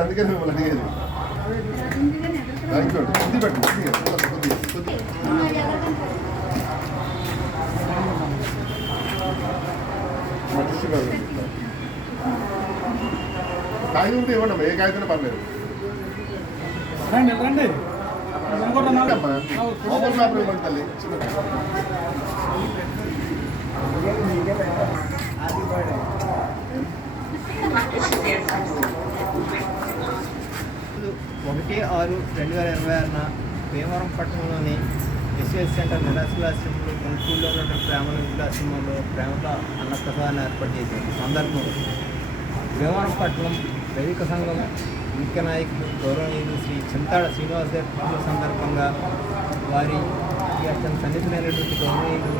అందుకని మిమ్మల్ని అడిగేది. కాగితం ఉంటే ఇవ్వండి, ఏ కాగితం పర్లేదు. ఓపెన్ పేపర్ ఇవ్వండి తల్లి. ఒకటి 6/2026 భీమవరం పట్టణంలోని ఎస్ఎస్ సెంటర్ నిరాశ్రమాశ్రమంలో గుంటూరులో ఉన్న ప్రేమల విలాశ్రమంలో ప్రేమల అన్నప్రసాదాన్ని ఏర్పాటు చేశారు. ఈ సందర్భంలో భీమవరం పట్టణం దైవిక సంఘం ముఖ్య నాయకులు గౌరవనీయులు శ్రీ చింతాడ శ్రీనివాస్ గారి పుట్టిన సందర్భంగా వారి అత్యంత సన్నిహితులైనటువంటి గౌరవనీయులు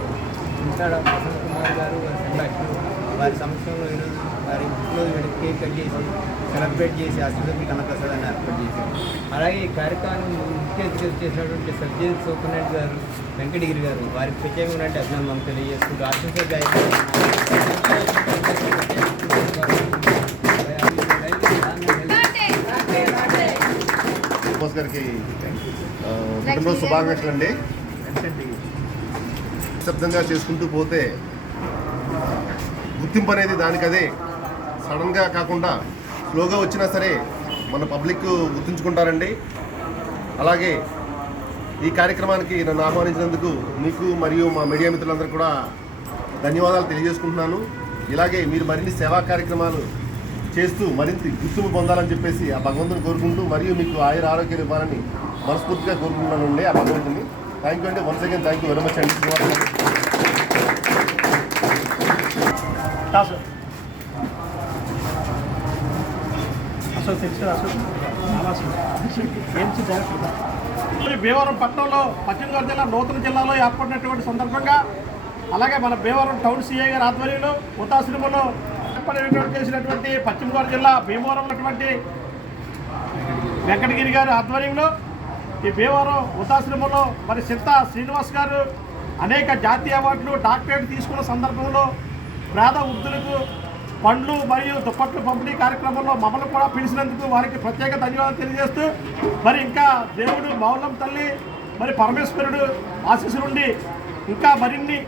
చింతాడ ప్రసన్న కుమార్ గారు వారి సంరక్షణ వారి సంవత్సరంలో ఈరోజు వారి పుట్టినరోజు వేడుక కేక్ కట్ చేసి సెలబ్రేట్ చేసి ఆశీర్వదించి అన్నప్రసాదాన్ని ఏర్పాటు చేశారు. అలాగే ఈ కార్యక్రమాన్ని ముఖ్య అతిథి చేసినటువంటి సబ్జెక్ట్ సూపరింటెండెంట్ గారు వెంకటగిరి గారు వారికి ప్రత్యేకమైన అభినందనలు తెలియజేసుకుంటూ ఆశీస్సు గారికి పుట్టినరోజు శుభాకాంక్షలు అండి. నిశ్శబ్దంగా చేసుకుంటూ పోతే గుర్తింపు అనేది దానికదే సడన్గా కాకుండా స్లోగా వచ్చినా సరే మన పబ్లిక్ గుర్తుంచుకుంటారండి. అలాగే ఈ కార్యక్రమానికి నన్ను ఆహ్వానించినందుకు మీకు మరియు మా మీడియా మిత్రులందరూ కూడా ధన్యవాదాలు తెలియజేసుకుంటున్నాను. ఇలాగే మీరు మరిన్ని సేవా కార్యక్రమాలు చేస్తూ మరింత గుర్తింపు పొందాలని చెప్పేసి ఆ భగవంతుని కోరుకుంటూ మరియు మీకు ఆయుర ఆరోగ్యాలు ఇవ్వాలని మనస్ఫూర్తిగా కోరుకుంటున్నానండి ఆ భగవంతుని. థ్యాంక్ యూ అండి. Once again thank you very much అండి. భీమవరం పట్టణంలో పశ్చిమ గోదావరి జిల్లా నూతన జిల్లాలో ఏర్పడినటువంటి సందర్భంగా అలాగే మన భీమవరం టౌన్ సిఐ గారి ఆధ్వర్యంలో ఉతాశ్రమంలో చేసినటువంటి పశ్చిమ గోదావరి జిల్లా భీమవరం ఉన్నటువంటి వెంకటగిరి గారి ఆధ్వర్యంలో ఈ భీమవరం ఉతాశ్రమంలో మరి చింతా శ్రీనివాస్ గారు అనేక జాతీయ అవార్డులు డాక్టరేట్ తీసుకున్న సందర్భంలో పేద వృద్ధులకు పండ్లు మరియు దుప్పట్లు పంపిణీ కార్యక్రమంలో మమ్మల్ని కూడా పిలిచినందుకు వారికి ప్రత్యేక ధన్యవాదాలు తెలియజేస్తూ మరి ఇంకా దేవుడు మౌలం తల్లి మరి పరమేశ్వరుడు ఆశీస్సులుండి ఇంకా మరిన్ని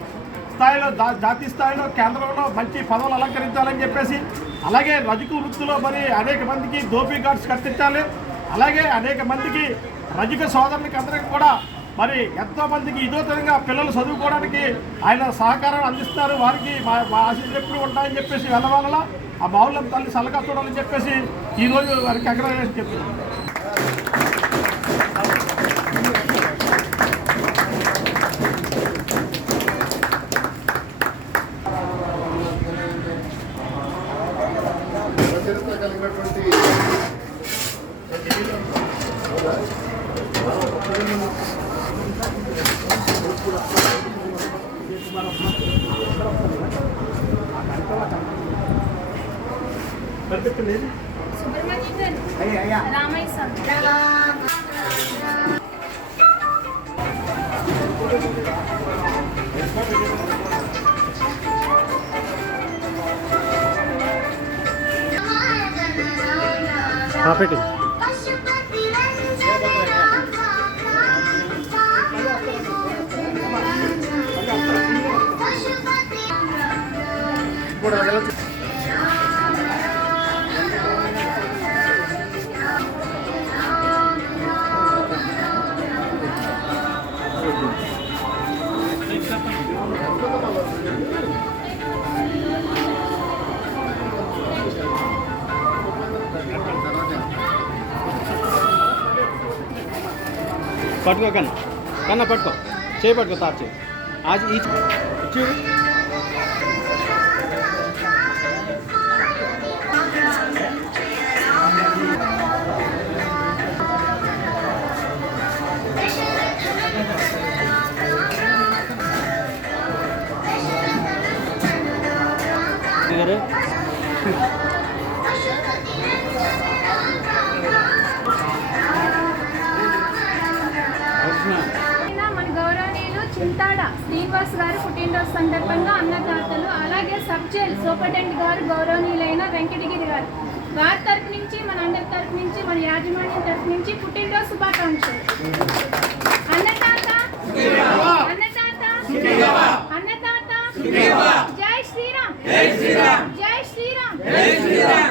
స్థాయిలో జాతీయ స్థాయిలో కేంద్రంలో మంచి పదవులు అలంకరించాలని చెప్పేసి అలాగే రజకు వృత్తిలో మరి అనేక మందికి దోపీ గార్డ్స్ కట్టించాలి. అలాగే అనేక మందికి రజక సోదరులకి అందరికీ కూడా మరి ఎంతోమందికి ఇదోతరంగా పిల్లలు చదువుకోవడానికి ఆయన సహకారం అందిస్తారు. వారికి మా ఆశీస్సులు ఎప్పుడు ఉంటాయని చెప్పేసి వెళ్ళవాళ్ళ ఆ మౌలం తల్లి సలహా చూడాలని చెప్పేసి ఈరోజు వారికి కంగ్రాచులేషన్ చెప్తున్నాను. పెట్టి పట్టుకో కన్నా కన్నా పట్టుకో చేయి పట్టుకో తాత చేయి आज ఈ చూడు గారు మన గౌరవనీయులు చింతాడ శ్రీనివాస్ గారు పుట్టినరోజు సందర్భంగా అన్నదాతలు అలాగే సబ్ జైల్ సూపరింటెండెంట్ గారు గౌరవనీయులైన వెంకటగిరి గారు వారి తరపు నుంచి మన అందరి తరపు నుంచి మన యాజమాన్యం తరపు నుంచి పుట్టినరోజు శుభాకాంక్షలు. అన్నదాత అన్నదాత అన్నదాత జై శ్రీరామ్ జై శ్రీరామ్ జై శ్రీరామ్.